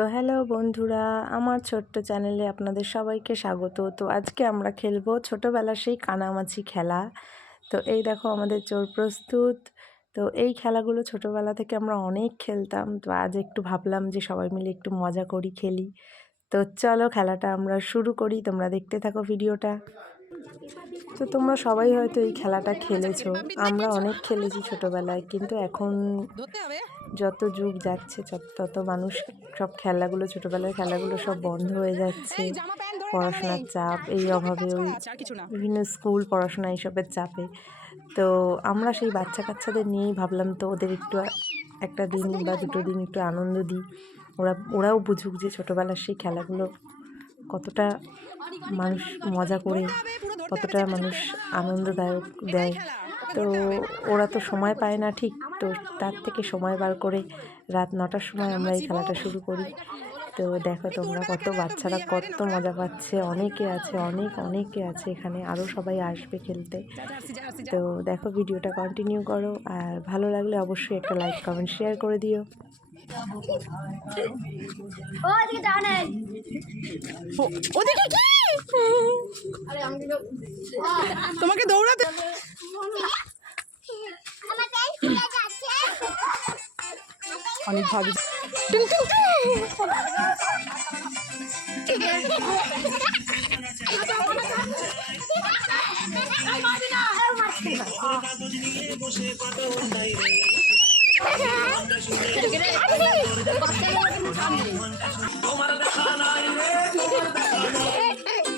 তো হ্যালো বন্ধুরা, আমার ছোট্ট চ্যানেলে আপনাদের সবাইকে স্বাগত। তো আজকে আমরা খেলবো ছোটোবেলার সেই কানামাছি খেলা। তো এই দেখো আমাদের চোর প্রস্তুত। তো এই খেলাগুলো ছোটোবেলা থেকে আমরা অনেক খেলতাম। তো আজ একটু ভাবলাম যে সবাই মিলে একটু মজা করি, খেলি। তো চলো খেলাটা আমরা শুরু করি, তোমরা দেখতে থাকো ভিডিওটা। তো তোমরা সবাই হয়তো এই খেলাটা খেলেছো, আমরা অনেক খেলেছি ছোটোবেলায়, কিন্তু এখন যত যুগ যাচ্ছে তত মানুষ সব খেলাগুলো, ছোটোবেলার খেলাগুলো সব বন্ধ হয়ে যাচ্ছে। পড়াশোনার চাপ, এই অভাবে ওই বিভিন্ন স্কুল পড়াশোনা এইসবের চাপে। তো আমরা সেই বাচ্চা কাচ্চাদের নিয়েই ভাবলাম, তো ওদের একটু একটা দিন বা দুটো দিন একটু আনন্দ দিই, ওরাও বুঝুক যে ছোটোবেলার সেই খেলাগুলো কতটা মানুষ মজা করে, কতটা মানুষ আনন্দদায়ক দেয়। তো ওরা তো সময় পায় না ঠিক, তো তার থেকে সময় বার করে রাত 9টার সময় আমরা এই খেলাটা শুরু করি। তো দেখো তোমরা, কত বাচ্চারা কত মজা পাচ্ছে, অনেকে আছে এখানে, আরও সবাই আসবে খেলতে। তো দেখো ভিডিওটা কন্টিনিউ করো, আর ভালো লাগলে অবশ্যই একটা লাইক কমেন্ট শেয়ার করে দিও। তোমাকে দৌড়াতে অনেক ভাবি।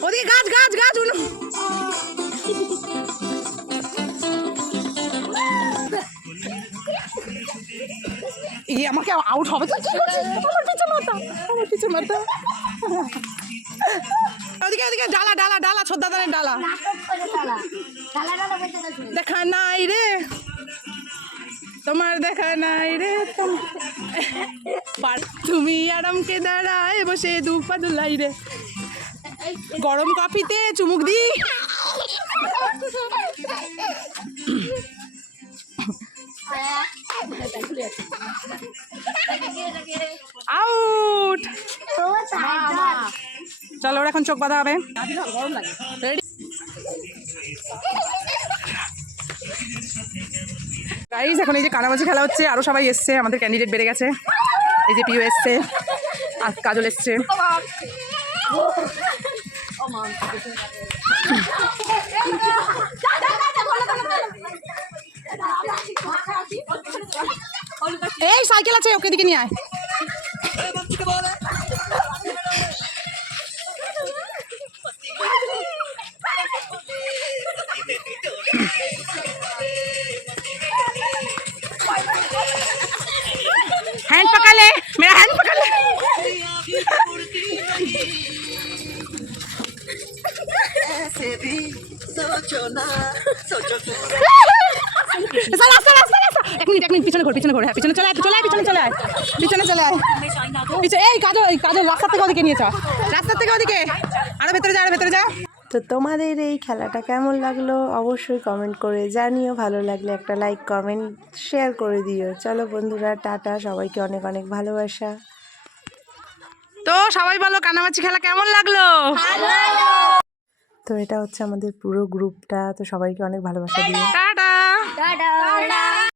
ওদিকে গাছ গাছ গাছ আমাকে আউট হবে তো। আমার পিছু মাথা ওদিকে ওদিকে ডালা ডালা ডালা ছোদ্দাদানের ডালা দেখা নাই রে তোমার, দেখা নাই রে তুমি আরামকে দাঁড়ায় বসে দুপা দুলাই রে, গরম কফিতে চুমুক দি। আউট। চলো ওরা এখন চোখ বাঁধা হবে। গাইস এখন এই যে কানামাছি খেলা হচ্ছে, আরো সবাই এসছে, আমাদের ক্যান্ডিডেট বেড়ে গেছে। এই যে পিউ এসছে আর কাজল এসছে। এই সাইকেল আছে, ওকে দিকে নিয়ে আয়। हैंड पकड़ ले, मेरा हैंड पकड़ ले। ऐसे भी सोचो ना, सोचो एक मिनट পিছনে ঘোর, হ্যাঁ পিছনে চলে আয়, পিছনে চলে আয়। এই কাজল রাস্তা থেকে ওদিকে নিয়ে চল, রাস্তা থেকে ওদিকে আরো ভেতরে যা। তো তোমাদের এই খেলাটা কেমন লাগলো অবশ্যই কমেন্ট করে জানিও, ভালো লাগলে একটা লাইক কমেন্ট শেয়ার করে দিও। চলো বন্ধুরা, টাটা, সবাইকে অনেক অনেক ভালোবাসা। তো সবাই বলো কানামাছি খেলা কেমন লাগলো। তো এটা হচ্ছে আমাদের পুরো গ্রুপটা, তো সবাইকে অনেক ভালোবাসা দিও। টাটা।